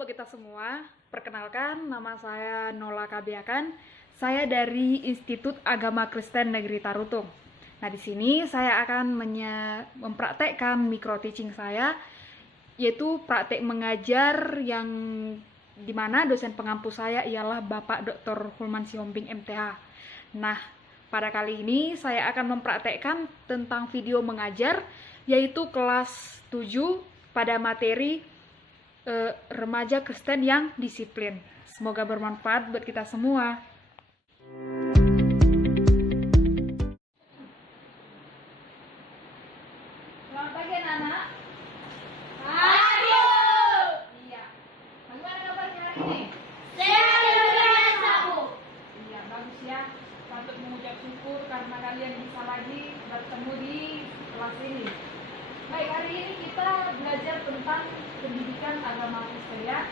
buat kita semua. Perkenalkan, nama saya Nola Kabiakan. Saya dari Institut Agama Kristen Negeri Tarutung. Nah, di sini saya akan mempraktekkan micro teaching saya, yaitu praktek mengajar yang dimana dosen pengampu saya ialah Bapak Dr. Hulman Sihombing MTH. Nah, pada kali ini saya akan mempraktekkan tentang video mengajar, yaitu kelas 7 pada materi remaja Kristen yang disiplin. Semoga bermanfaat buat kita semua. Selamat pagi anak-anak. Halo. Iya. Bagaimana kabarnya hari ini? Sehat dan Bu. Iya, bagus ya. Patut mengucap syukur karena kalian bisa lagi bertemu di kelas ini. Baik, hari ini kita belajar tentang pendidikan agama Kristen ya.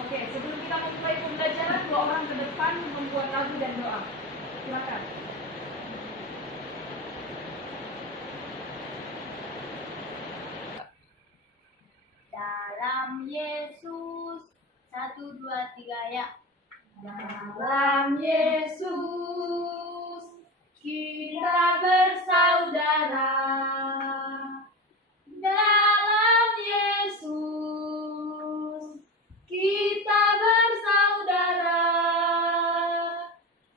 Oke, sebelum kita memulai pembelajaran, dua orang ke depan membuat lagu dan doa. Silakan. Dalam Yesus, 1, 2, 3 ya. Dalam Yesus, kita bersaudara. Dalam Yesus, kita bersaudara.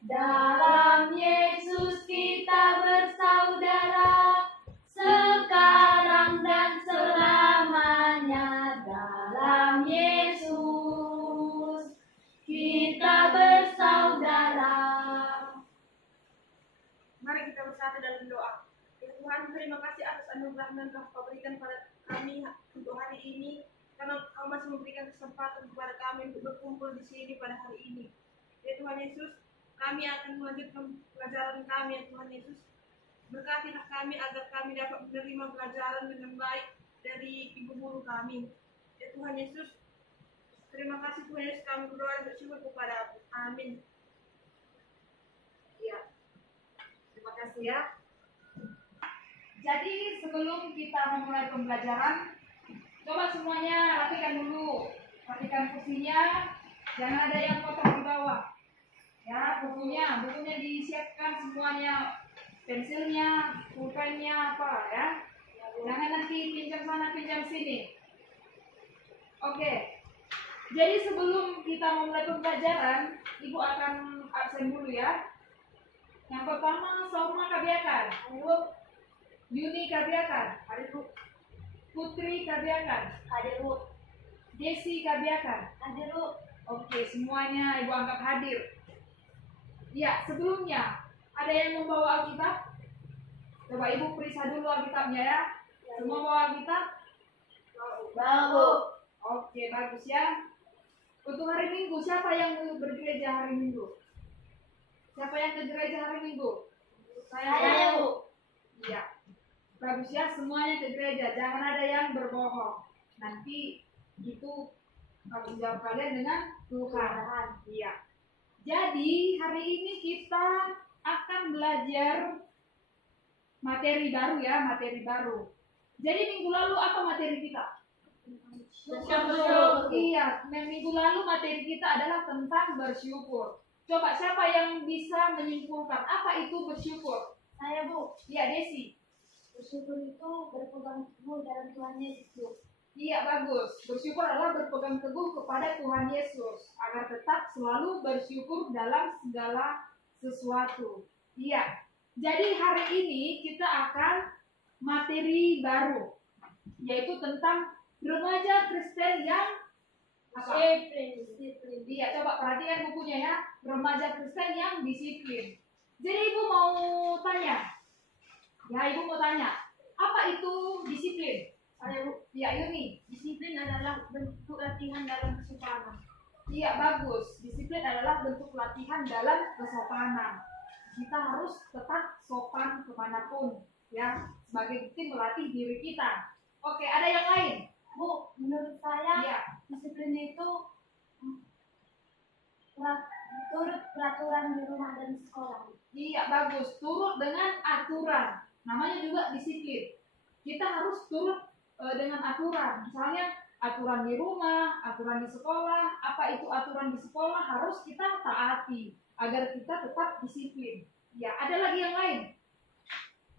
Dalam Yesus kita bersaudara, sekarang dan selamanya. Dalam Yesus kita bersaudara. Mari kita bersatu dalam doa. Ya Tuhan, terima kasih atas anugerah yang Kau berikan pada kami untuk hari ini, karena Kau masih memberikan kesempatan kepada kami untuk berkumpul di sini pada hari ini. Ya Tuhan Yesus, kami akan melanjutkan pelajaran kami. Ya Tuhan Yesus, berkatilah kami agar kami dapat menerima pelajaran dengan baik dari ibu guru kami. Ya Tuhan Yesus, terima kasih Tuhan Yesus, kami berdoa dan bersyukur kepada-Mu. Amin. Iya. Terima kasih ya. Jadi sebelum kita memulai pembelajaran, coba semuanya rapikan dulu. Rapikan kursinya, jangan ada yang kotor di bawah. Ya, bukunya disiapkan semuanya, pensilnya, pulpennya apa ya. Jangan nanti pinjam sana, pinjam sini. Oke. Jadi sebelum kita memulai pembelajaran, Ibu akan absen dulu ya. Yang pertama, Sauma Kabiakan. Halo, Yuni Kabiakan. hadir Bu. Putri Kabiakan. Hadir Bu. Desi Kabiakan. Hadir Bu. Oke, semuanya Ibu anggap hadir. Ya, sebelumnya ada yang membawa Alkitab? Coba Ibu periksa dulu Alkitabnya ya. Semua bawa Alkitab? Bawa. Oke, bagus ya. Untuk hari Minggu, siapa yang bergereja hari Minggu? Siapa yang ke gereja hari Minggu? Saya Bu. Iya. Bagus ya, semuanya ke gereja. Jangan ada yang berbohong. Nanti itu tanggung jawab kalian dengan Tuhan. Iya. Jadi hari ini kita akan belajar materi baru ya, materi baru. Jadi minggu lalu apa materi kita? Bersyukur. Iya, minggu lalu materi kita adalah tentang bersyukur. Coba siapa yang bisa menyimpulkan apa itu bersyukur? Saya Bu. Iya, Desi. Bersyukur itu berpegang teguh dalam Tuhan Yesus. Iya, bagus. Bersyukur adalah berpegang teguh kepada Tuhan Yesus agar tetap selalu bersyukur dalam segala sesuatu. Iya. Jadi hari ini kita akan materi baru, yaitu tentang remaja Kristen yang apa? Disiplin. Iya, coba perhatikan bukunya ya. Remaja Kristen yang disiplin. Jadi Ibu mau tanya. Ya, Ibu mau tanya. Apa itu disiplin? Saya Bu. Iya, Yuni. Disiplin adalah bentuk latihan dalam kesopanan. Iya, bagus. Disiplin adalah bentuk latihan dalam kesopanan. Kita harus tetap sopan kemanapun, ya, sebagai bukti melatih diri kita. Oke, ada yang lain? Bu, menurut saya Iya. disiplin itu turut peraturan di rumah dan sekolah. Iya, bagus. Turut dengan aturan. Namanya juga disiplin. Kita harus turut dengan aturan. Misalnya aturan di rumah, aturan di sekolah, apa itu aturan di sekolah harus kita taati agar kita tetap disiplin. Ya, ada lagi yang lain?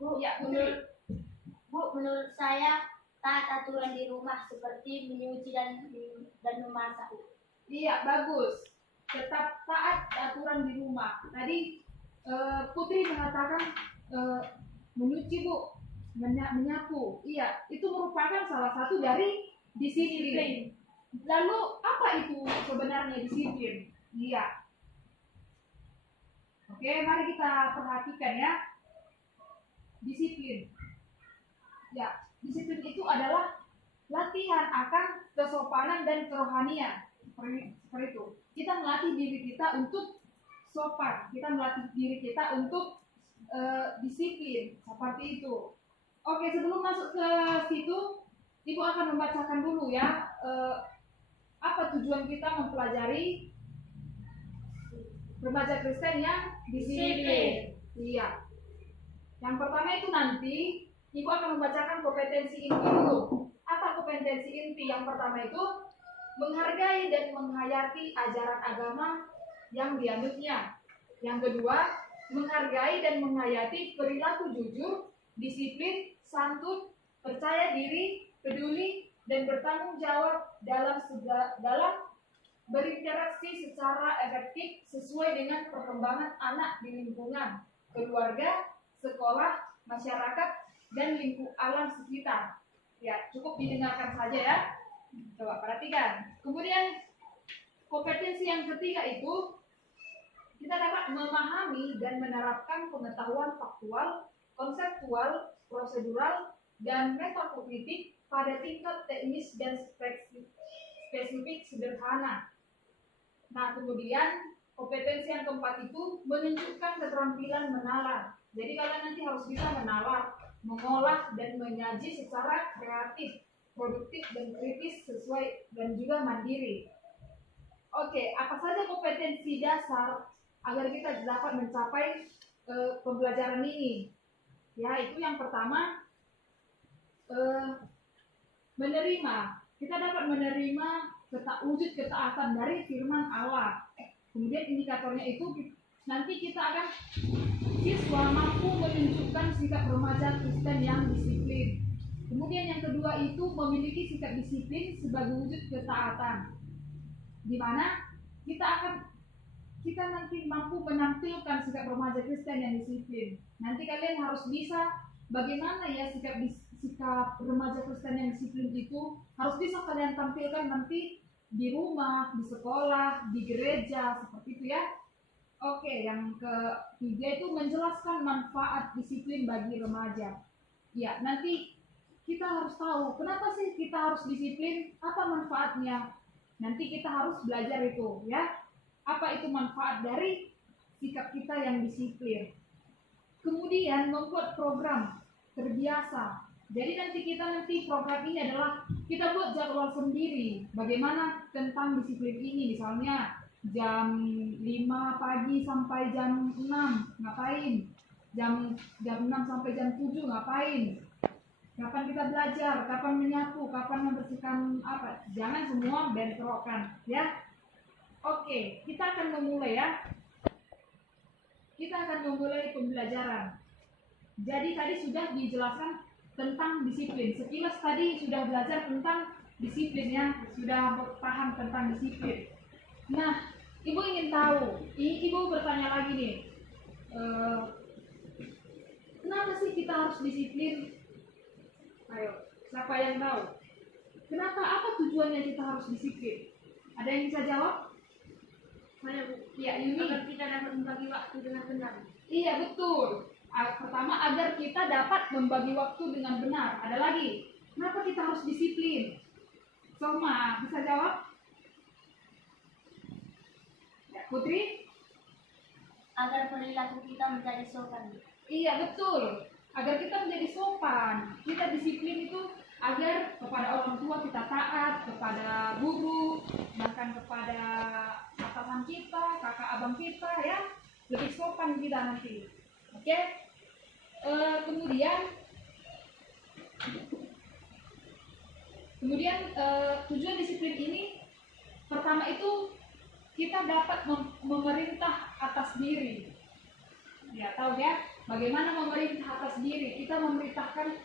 Bu, Ya, menurut saya taat aturan di rumah seperti menyuci dan memasak. Iya, bagus. Tetap taat aturan di rumah. Tadi Putri mengatakan menyuci, Bu, menyapu. Iya, itu merupakan salah satu dari disiplin. Lalu apa itu sebenarnya disiplin? Iya. Oke, mari kita perhatikan ya. Disiplin. Ya, disiplin itu adalah latihan akan kesopanan dan kerohanian. Seperti itu. Kita melatih diri kita untuk sopan. Kita melatih diri kita untuk disiplin. Seperti itu. Oke, sebelum masuk ke situ, Ibu akan membacakan dulu ya apa tujuan kita mempelajari remaja Kristen yang disiplin. Iya. Yang pertama itu nanti Ibu akan membacakan kompetensi inti dulu. Apa kompetensi inti? Yang pertama itu menghargai dan menghayati ajaran agama yang dianutnya. Yang kedua, menghargai dan menghayati perilaku jujur, disiplin, santun, percaya diri, peduli, dan bertanggung jawab dalam berinteraksi secara efektif sesuai dengan perkembangan anak di lingkungan, keluarga, sekolah, masyarakat, dan lingkup alam sekitar. Ya, cukup didengarkan saja ya. Coba perhatikan. Kemudian kompetensi yang ketiga itu kita dapat memahami dan menerapkan pengetahuan faktual, konseptual, prosedural, dan metakognitif pada tingkat teknis dan spesifik sederhana. Nah, kemudian kompetensi yang keempat itu menunjukkan keterampilan menalar. Jadi kalian nanti harus bisa menalar, mengolah, dan menyaji secara kreatif, produktif, dan kritis sesuai dan juga mandiri. Oke, apa saja kompetensi dasar agar kita dapat mencapai pembelajaran ini? Ya, itu yang pertama menerima. Kita dapat menerima wujud ketaatan dari firman Allah. Kemudian indikatornya itu nanti kita akan siswa mampu menunjukkan sikap remaja Kristen yang disiplin. Kemudian yang kedua itu memiliki sikap disiplin sebagai wujud ketaatan, di mana kita nanti mampu menampilkan sikap remaja Kristen yang disiplin. Nanti kalian harus bisa bagaimana ya sikap remaja Kristen yang disiplin itu harus bisa kalian tampilkan nanti di rumah, di sekolah, di gereja, seperti itu ya. Oke, yang ketiga itu menjelaskan manfaat disiplin bagi remaja. Ya, nanti kita harus tahu kenapa sih kita harus disiplin, apa manfaatnya. Nanti kita harus belajar itu ya. Apa itu manfaat dari sikap kita yang disiplin. Kemudian membuat program terbiasa. Jadi nanti program ini adalah kita buat jadwal sendiri. Bagaimana tentang disiplin ini, misalnya jam 5 pagi sampai jam 6 ngapain? Jam 6 sampai jam 7 ngapain? Kapan kita belajar, kapan menyapu, kapan membersihkan apa? Jangan semua bentrokan, ya. Oke, kita akan memulai ya. Kita akan memulai pembelajaran. Jadi tadi sudah dijelaskan tentang disiplin. Sekilas tadi sudah belajar tentang disiplin ya, sudah paham tentang disiplin. Nah, Ibu ingin tahu, Ibu bertanya lagi nih, kenapa sih kita harus disiplin? Ayo, siapa yang tahu? Kenapa, apa tujuannya kita harus disiplin? Ada yang bisa jawab? Saya, Bu. Ya, Yuni. Agar kita dapat membagi waktu dengan benar. Iya, betul. Pertama, agar kita dapat membagi waktu dengan benar. Ada lagi, kenapa kita harus disiplin? Soma, bisa jawab? Ya, Putri? Agar perilaku kita menjadi sopan. Iya, betul. Agar kita menjadi sopan. Kita disiplin itu agar kepada orang tua kita taat, kepada guru, bahkan kepada atasan kita, kakak abang kita ya. Lebih sopan kita nanti. Oke? Kemudian tujuan disiplin ini pertama itu kita dapat memerintah atas diri. Ya, tahu ya, bagaimana memerintah atas diri? Kita memerintahkan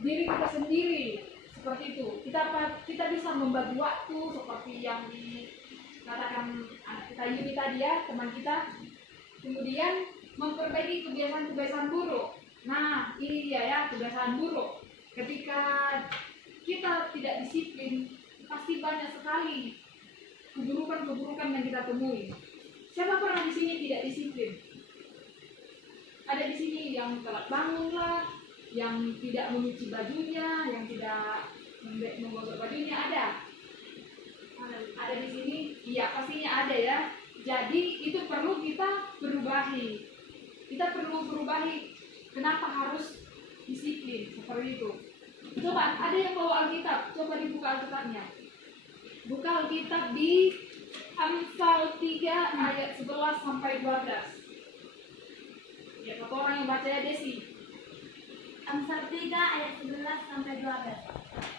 diri kita sendiri seperti itu. Kita bisa membagi waktu seperti yang dikatakan anak kita Yudi tadi ya, teman kita. Kemudian memperbaiki kebiasaan-kebiasaan buruk. Nah, ini dia ya, kebiasaan buruk. Ketika kita tidak disiplin, pasti banyak sekali keburukan-keburukan yang kita temui. Siapa pernah di sini tidak disiplin? Ada di sini yang telat bangun lah, yang tidak mencuci bajunya, yang tidak menggosok bajunya, ada. Ada di sini? Iya, pastinya ada ya. Jadi itu perlu kita perubahi. Kita perlu perubahi. Kenapa harus disiplin seperti itu? Coba, ada yang bawa Alkitab, coba dibuka Alkitabnya. Buka Alkitab di Amsal 3 ayat 11 sampai 12. Ya, satu orang yang baca ya, Desi. Amsal 3 ayat 11 sampai 12.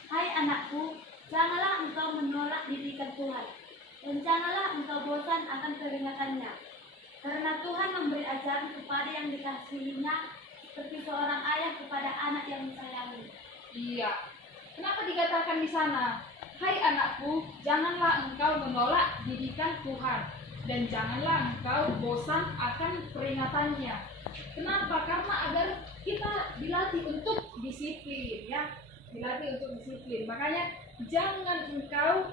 Hai anakku, janganlah engkau menolak didikan Tuhan, dan janganlah engkau bosan akan peringatannya. Karena Tuhan memberi ajaran kepada yang dikasihinya, seperti seorang ayah kepada anak yang disayangi. Iya. Kenapa dikatakan di sana? Hai anakku, janganlah engkau menolak didikan Tuhan, dan janganlah engkau bosan akan peringatannya. Kenapa? Karena agar kita dilatih untuk disiplin, ya, dilatih untuk disiplin. Makanya jangan engkau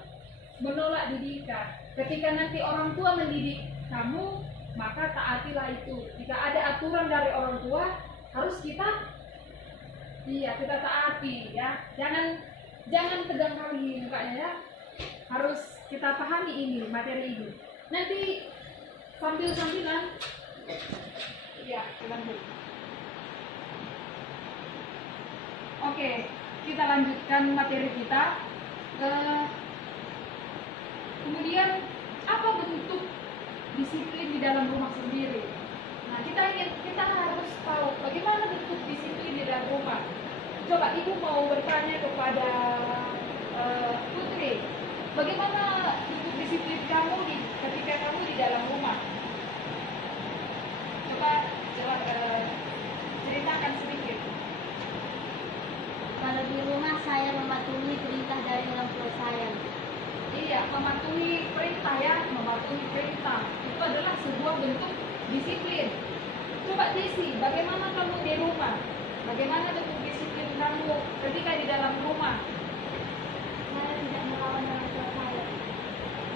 menolak didikan. Ketika nanti orang tua mendidik kamu, maka taatilah itu. Jika ada aturan dari orang tua, harus kita taati, ya. Jangan tegang kali mukanya, ya. Harus kita pahami ini, materi ini. Nanti sambil-sambilan, ya, lanjut. Oke, kita lanjutkan materi kita. Kemudian apa bentuk disiplin di dalam rumah sendiri? Nah, kita harus tahu bagaimana bentuk disiplin di dalam rumah. Coba ibu mau bertanya kepada Putri, bagaimana bentuk disiplin kamu ketika kamu di dalam rumah? Coba ceritakan sedikit. Kalau di rumah saya mematuhi perintah dari orang tua saya. Iya, mematuhi perintah ya, mematuhi perintah. Itu adalah sebuah bentuk disiplin. Coba Desi, bagaimana kamu di rumah? Bagaimana bentuk disiplin kamu ketika di dalam rumah? Saya tidak melawan orang tua saya.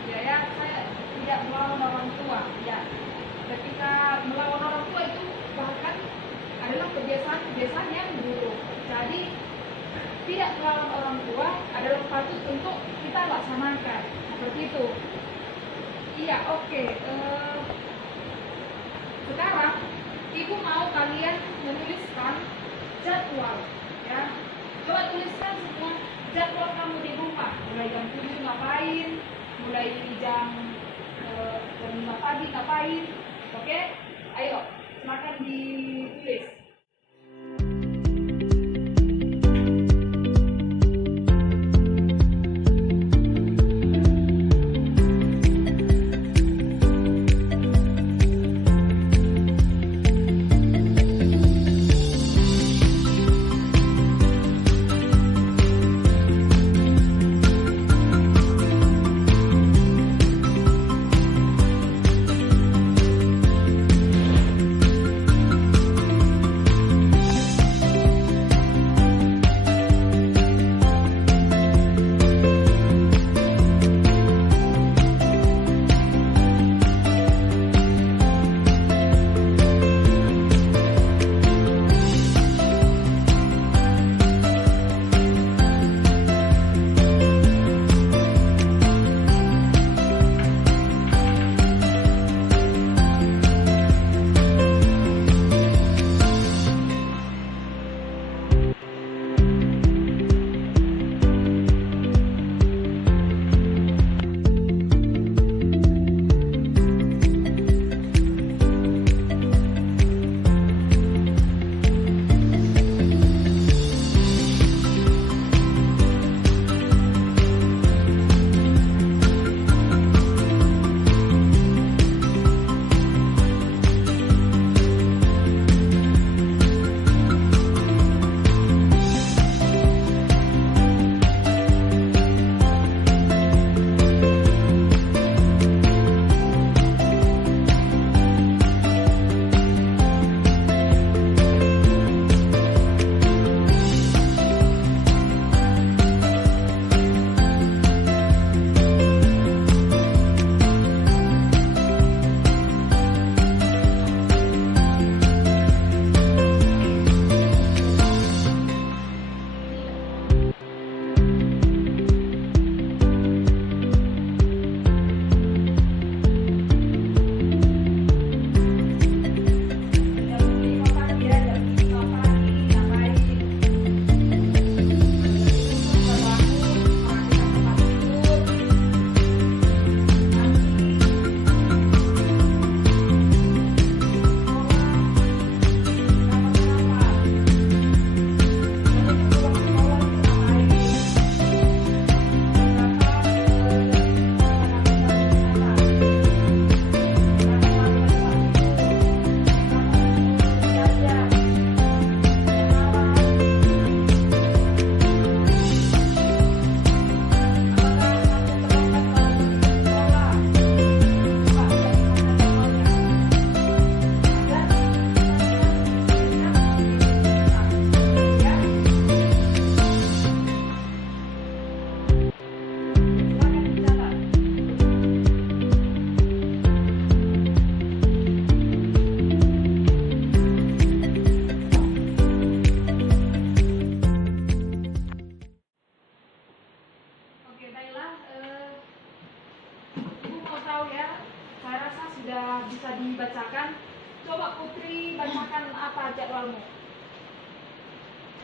Ya, ya, saya tidak melawan orang tua. Ya, ketika melawan orang tua itu bahkan adalah kebiasaan-kebiasaan yang buruk. Jadi tidak melawan orang tua adalah patut untuk kita laksanakan seperti itu. Iya, oke. Sekarang ibu mau kalian menuliskan jadwal, ya. Coba tuliskan semua jadwal kamu di rumah. Mulai jam 7 ngapain, mulai jam 5 pagi ngapain. Oke? Ayo, silakan ditulis.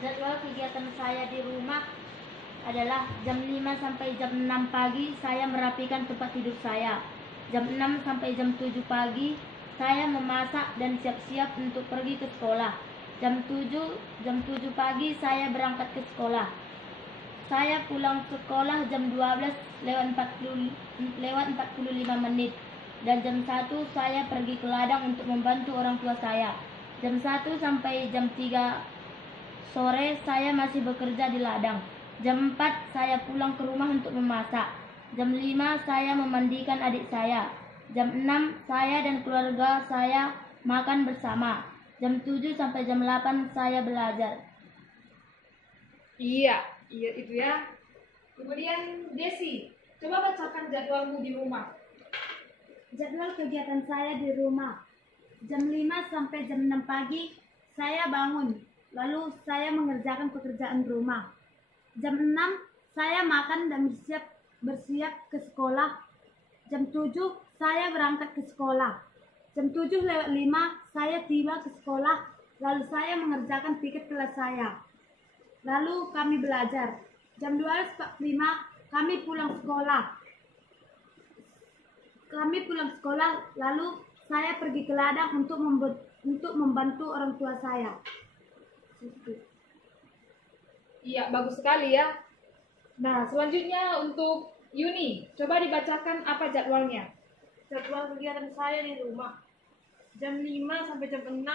Jadwal kegiatan saya di rumah adalah jam 5 sampai jam 6 pagi saya merapikan tempat tidur saya. Jam 6 sampai jam 7 pagi saya memasak dan siap-siap untuk pergi ke sekolah. Jam 7 pagi saya berangkat ke sekolah. Saya pulang sekolah jam 12 lewat 45 menit. Dan jam 1 saya pergi ke ladang untuk membantu orang tua saya. Jam 1 sampai jam 3 sore saya masih bekerja di ladang. Jam 4 saya pulang ke rumah untuk memasak. Jam 5 saya memandikan adik saya. Jam 6 saya dan keluarga saya makan bersama. Jam 7 sampai jam 8 saya belajar. Iya, iya itu ya. Kemudian Desi, coba bacakan jadwalmu di rumah. Jadwal kegiatan saya di rumah. Jam 5 sampai jam 6 pagi saya bangun, lalu saya mengerjakan pekerjaan rumah. Jam 6 saya makan dan bersiap ke sekolah. Jam 7 saya berangkat ke sekolah. Jam 7 lewat 5 saya tiba ke sekolah, lalu saya mengerjakan piket kelas saya. Lalu kami belajar. Jam 12.45 kami pulang sekolah. Lalu saya pergi ke ladang untuk membantu orang tua saya. Iya, bagus sekali ya. Nah, selanjutnya untuk Yuni, coba dibacakan apa jadwalnya. Jadwal kegiatan saya di rumah. Jam 5 sampai jam 6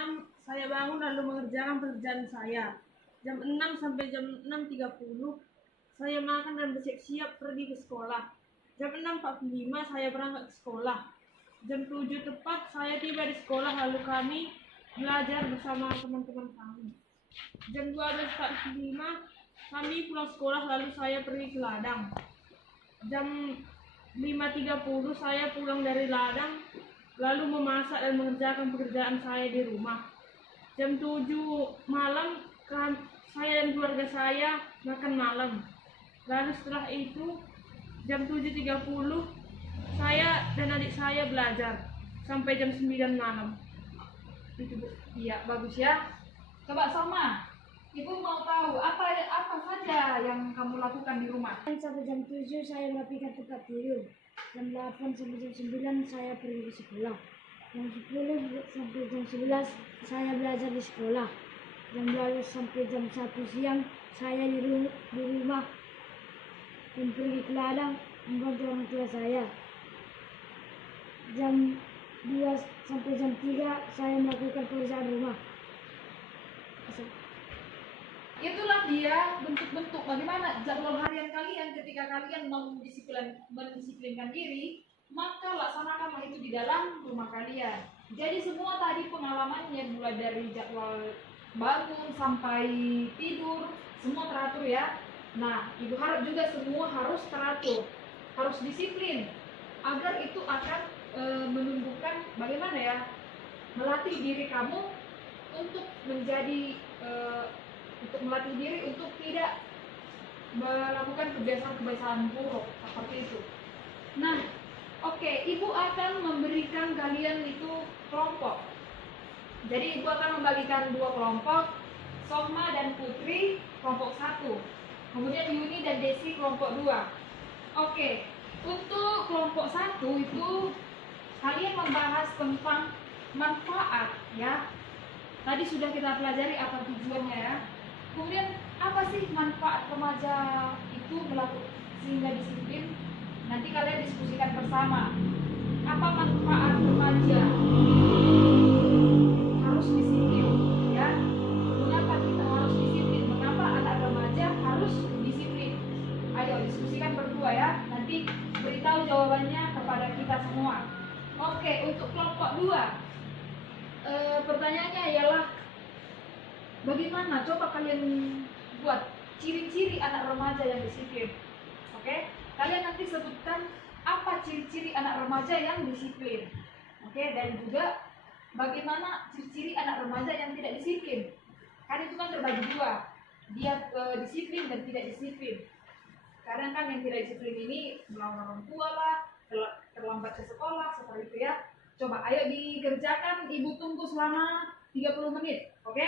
saya bangun lalu mengerjakan pekerjaan saya. Jam 6 sampai jam 6.30 saya makan dan bersiap-siap pergi ke sekolah. Jam 6.45 saya berangkat ke sekolah. Jam 7 tepat saya tiba di sekolah lalu kami belajar bersama teman-teman kami. Jam 12.45 kami pulang sekolah lalu saya pergi ke ladang. Jam 5.30 saya pulang dari ladang lalu memasak dan mengerjakan pekerjaan saya di rumah. Jam 7 malam saya dan keluarga saya makan malam. Lalu setelah itu jam 7.30 saya dan adik saya belajar sampai jam 9 malam. Itu Bu. Iya, bagus ya. Coba Salma, Ibu mau tahu apa saja yang kamu lakukan di rumah? Sampai jam 7 saya merapikan tempat tidur. Jam 8 sampai jam 9 saya pergi ke sekolah. Jam 10 sampai jam 11 saya belajar di sekolah. Jam 12 sampai jam 1 siang saya di rumah dan pergi ke ladang membantu orang tua saya. Jam 2 sampai jam 3 saya melakukan pekerjaan rumah. Itulah dia bentuk-bentuk bagaimana jadwal harian kalian ketika kalian mau mendisiplinkan diri, maka laksanakanlah itu di dalam rumah kalian. Jadi semua tadi pengalamannya mulai dari jadwal bangun sampai tidur, semua teratur ya. Nah, Ibu harap juga semua harus teratur, harus disiplin, agar itu akan menumbuhkan bagaimana ya, melatih diri kamu untuk menjadi untuk melatih diri untuk tidak melakukan kebiasaan-kebiasaan buruk seperti itu. Nah, oke, Ibu akan memberikan kalian itu kelompok. Jadi Ibu akan membagikan 2 kelompok, Sokma dan Putri kelompok 1, kemudian Yuni dan Desi kelompok 2. Oke, untuk kelompok 1 itu kalian membahas tentang manfaat ya. Tadi sudah kita pelajari apa tujuannya ya. Kemudian apa sih manfaat remaja itu melakukan sehingga disiplin? Nanti kalian diskusikan bersama. Apa manfaat remaja harus disiplin ya? Mengapa kita harus disiplin? Mengapa anak remaja harus disiplin? Ayo diskusikan berdua ya. Nanti beritahu jawabannya kepada kita semua. Oke, untuk kelompok 2 pertanyaannya ialah bagaimana coba kalian buat ciri-ciri anak remaja yang disiplin. Oke, kalian nanti sebutkan apa ciri-ciri anak remaja yang disiplin. Oke, dan juga bagaimana ciri-ciri anak remaja yang tidak disiplin. Kan itu kan terbagi 2, dia disiplin dan tidak disiplin. Kadang kan yang tidak disiplin ini melawan orang tua lah, terlambat ke sekolah, seperti itu ya. Coba ayo dikerjakan, Ibu tunggu selama 30 menit, oke?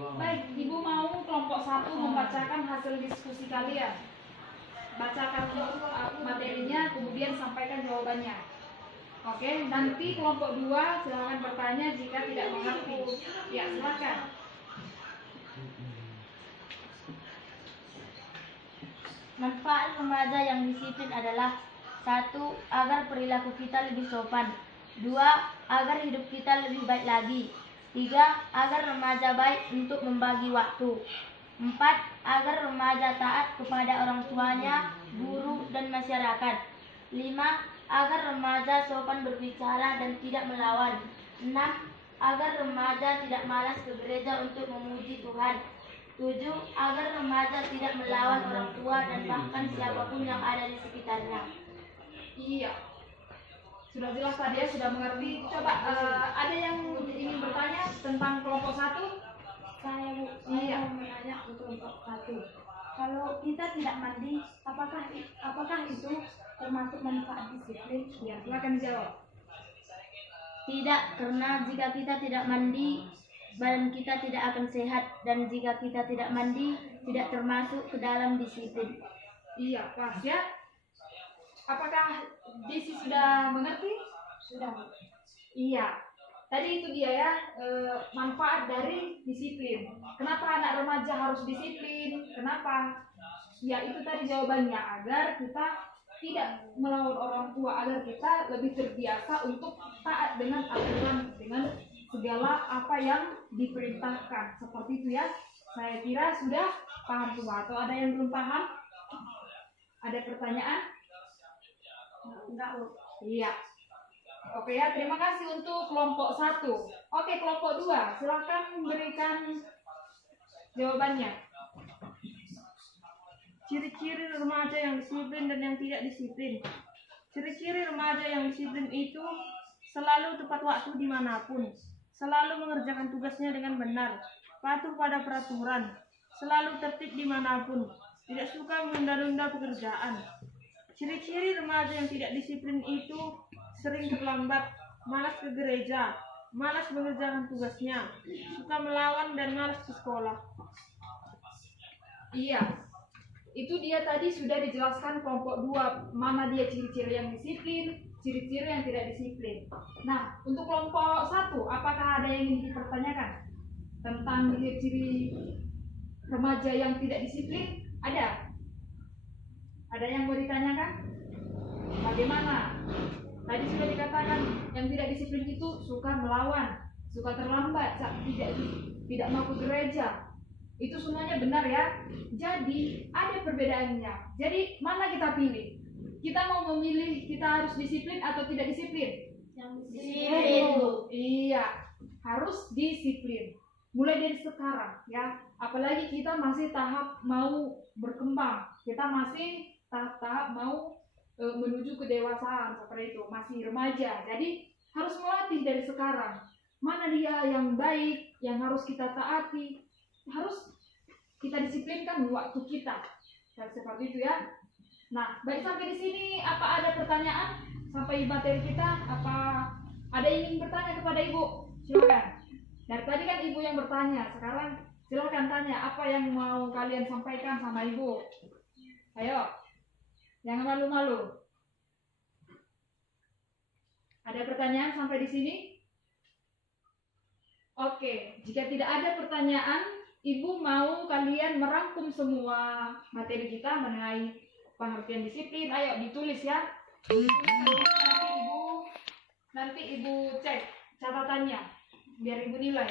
Baik, Ibu mau kelompok 1 membacakan hasil diskusi kalian. Bacakan materinya, kemudian sampaikan jawabannya. Oke, nanti kelompok 2 silakan bertanya jika tidak mengerti. Ya, silakan. Manfaat remaja yang disiplin adalah: 1. Agar perilaku kita lebih sopan. 2. Agar hidup kita lebih baik lagi. 3. Agar remaja baik untuk membagi waktu. 4. Agar remaja taat kepada orang tuanya, guru, dan masyarakat. 5. Agar remaja sopan berbicara dan tidak melawan. 6. Agar remaja tidak malas ke gereja untuk memuji Tuhan. 7. Agar remaja tidak melawan orang tua dan bahkan siapapun yang ada di sekitarnya. Iya. Sudah jelas tadi ya, sudah mengerti. Coba ada yang ingin bertanya tentang kelompok 1? Saya mau menanya untuk kelompok 1. Kalau kita tidak mandi, apakah itu termasuk manfaat disiplin? Ya, silakan dijawab. Tidak, karena jika kita tidak mandi, badan kita tidak akan sehat, dan jika kita tidak mandi, tidak termasuk ke dalam disiplin. Iya, pas ya. Apakah Desi sudah mengerti? Sudah. Iya. Tadi itu dia ya, manfaat dari disiplin. Kenapa anak remaja harus disiplin? Kenapa? Ya, itu tadi jawabannya, agar kita tidak melawan orang tua, agar kita lebih terbiasa untuk taat dengan aturan, dengan segala apa yang diperintahkan. Seperti itu ya. Saya kira sudah paham semua. Atau ada yang belum paham? Ada pertanyaan? Enggak, Bu. Iya. Oke ya, terima kasih untuk kelompok 1. Oke, kelompok 2, silakan berikan jawabannya. Ciri-ciri remaja yang disiplin dan yang tidak disiplin. Ciri-ciri remaja yang disiplin itu selalu tepat waktu dimanapun, selalu mengerjakan tugasnya dengan benar, patuh pada peraturan, selalu tertib dimanapun, tidak suka menunda-nunda pekerjaan. Ciri-ciri remaja yang tidak disiplin itu sering terlambat, malas ke gereja, malas mengerjakan tugasnya, suka melawan dan malas ke sekolah. Iya. Itu dia tadi sudah dijelaskan kelompok 2, mana dia ciri-ciri yang disiplin, ciri-ciri yang tidak disiplin. Nah, untuk kelompok 1, apakah ada yang ingin dipertanyakan tentang ciri-ciri remaja yang tidak disiplin? Ada? Ada yang mau ditanyakan? Bagaimana? Tadi sudah dikatakan yang tidak disiplin itu suka melawan, suka terlambat, tidak mau ke gereja. Itu semuanya benar ya. Jadi ada perbedaannya. Jadi mana kita pilih? Kita mau memilih kita harus disiplin atau tidak disiplin? Yang Disiplin. Iya, harus disiplin. Mulai dari sekarang ya. Apalagi kita masih tahap mau berkembang. Kita masih tahap mau menuju kedewasaan seperti itu, masih remaja. Jadi harus melatih dari sekarang. Mana dia yang baik, yang harus kita taati, harus kita disiplinkan waktu kita. Seperti itu ya. Nah, baik sampai di sini apa ada pertanyaan sampai materi kita? Apa ada yang ingin bertanya kepada Ibu? Silakan. Dari tadi kan Ibu yang bertanya, sekarang silakan tanya apa yang mau kalian sampaikan sama Ibu. Ayo. Jangan malu-malu. Ada pertanyaan sampai di sini? Oke, jika tidak ada pertanyaan, Ibu mau kalian merangkum semua materi kita mengenai pengertian disiplin. Ayo ditulis ya. Nanti Ibu cek catatannya biar Ibu nilai.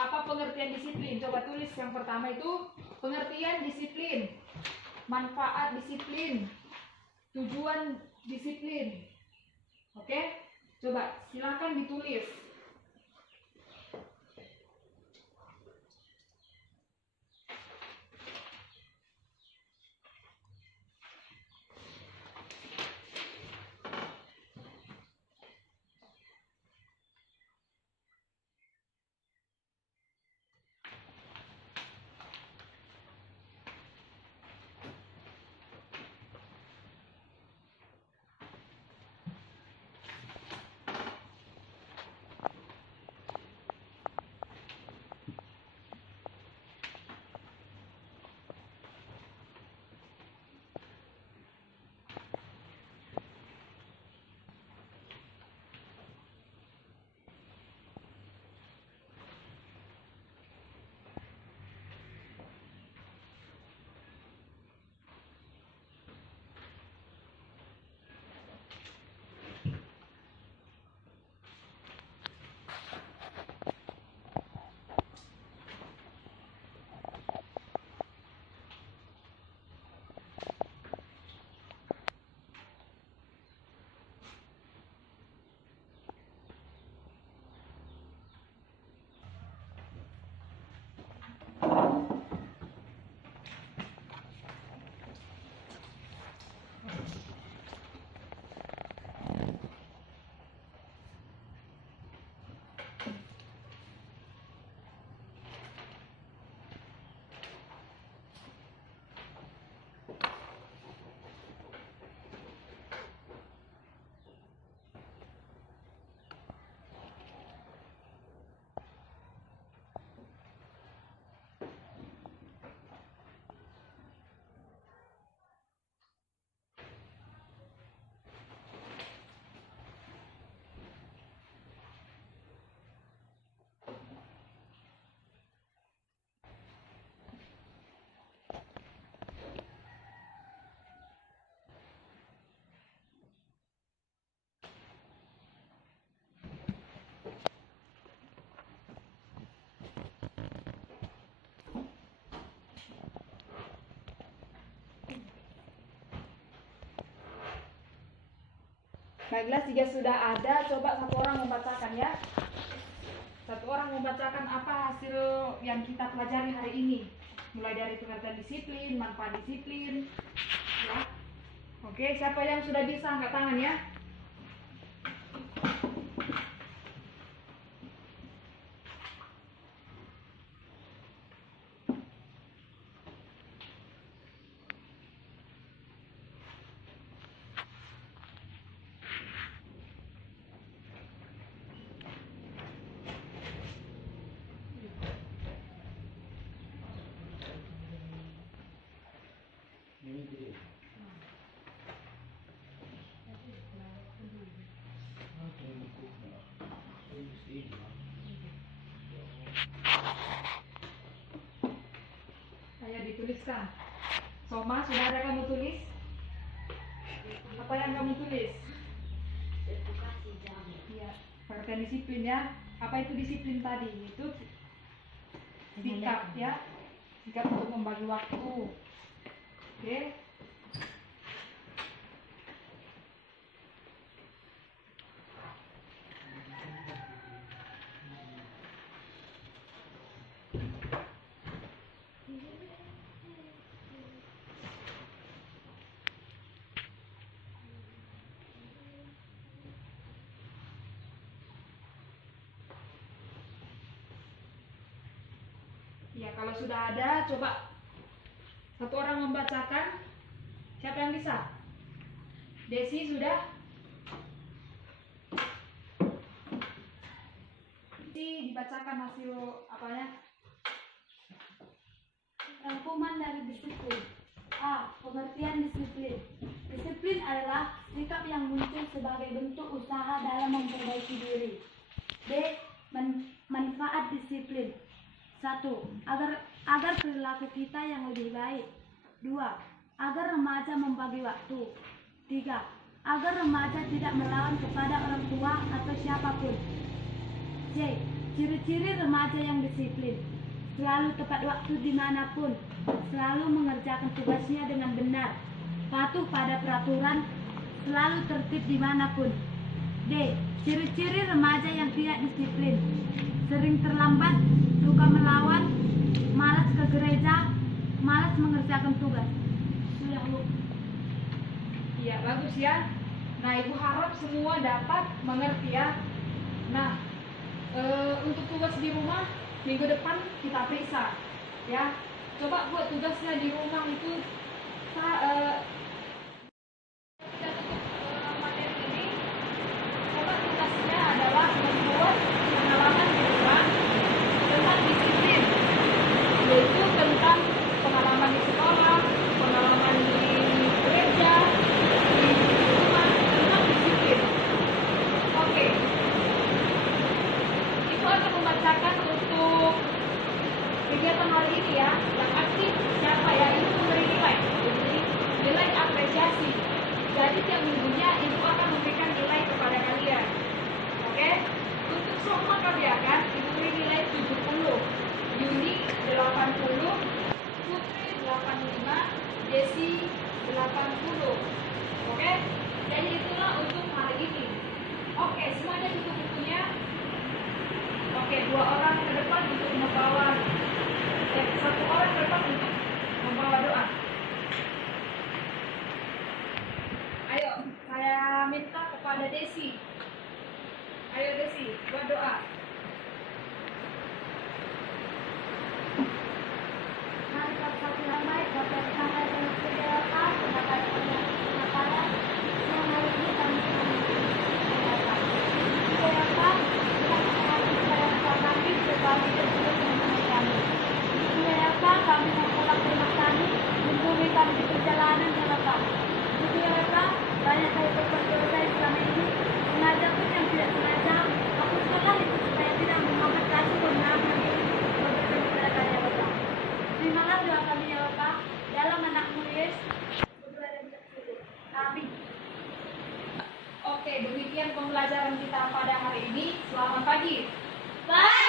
Apa pengertian disiplin? Coba tulis yang pertama itu pengertian disiplin, manfaat disiplin, tujuan disiplin. Oke? Coba silakan ditulis. Baiklah, jika sudah ada, coba satu orang membacakan ya. Satu orang membacakan apa hasil yang kita pelajari hari ini. Mulai dari pengertian disiplin, manfaat disiplin, ya. Oke, siapa yang sudah bisa angkat tangan ya? Ayo dituliskan. Soma, sudah ada kamu tulis? Apa yang kamu tulis? Ya, pengertian disiplin ya. Apa itu disiplin tadi? Itu sikap ya. Sikap untuk membagi waktu. Oke. Ya, kalau sudah ada, coba satu orang membacakan. Siapa yang bisa? Desi sudah? Desi, dibacakan hasil apanya? Rangkuman dari disiplin. A. Pengertian disiplin. Disiplin adalah sikap yang muncul sebagai bentuk usaha dalam memperbaiki diri. B. Manfaat disiplin. 1. Agar perilaku kita yang lebih baik. 2. Agar remaja membagi waktu. 3. Agar remaja tidak melawan kepada orang tua atau siapapun. C. Ciri-ciri remaja yang disiplin. Selalu tepat waktu dimanapun, selalu mengerjakan tugasnya dengan benar, patuh pada peraturan, selalu tertib dimanapun. D. Ciri-ciri remaja yang tidak disiplin. Sering terlambat, suka melawan, malas ke gereja, malas mengerjakan tugas. Sudah, Bu. Iya, bagus ya. Nah, Ibu harap semua dapat mengerti ya. Nah, untuk tugas di rumah minggu depan kita periksa ya. Coba buat tugasnya di rumah itu kita tutup materi ini. Coba tugasnya adalah membuat pengalaman di rumah tentang disiplin, yaitu tentang pengalaman di sekolah, pengalaman di gereja, di rumah tentang disiplin. Oke. Ibu akan membacakan untuk kegiatan hari ini ya. Yang aktif siapa ya? Ibu memberi nilai. Jadi nilai apresiasi. Jadi tiap minggunya Ibu akan memberikan nilai kepada kalian. Oke? Untuk semua kebiakan Ibu beri nilai 70. Yuni 80, Putri 85, Desi 80. Oke? Jadi itulah untuk hari ini. Oke, semuanya cukup bukunya. Oke, 2 orang ke depan untuk membawa, 1 orang ke depan untuk membawa doa. Ayo, saya minta kepada Desi. Ayo Desi, buat doa. Mari kita beramai, Bapak Sang dan Saudara, mendapat kepada yang hari ini kami menyampaikan. Saudara, kami berbagi dan juga menemani kami. Saudara, kami mau pulang ke rumah kami, lindungi kami di perjalanan ya Bapak. Saudara, banyak saya berbuat dosa selama ini, sengaja pun yang tidak sengaja, hapuskanlah itu supaya tidak menghambat kasih dan nama memberikan kepada kami ya Bapak. Terimalah doa kami ya Bapak, dalam anak-Mu Yesus, berdoa dan bersyukur. Amin. Oke, demikian pembelajaran kita pada hari ini. Selamat pagi. Bye.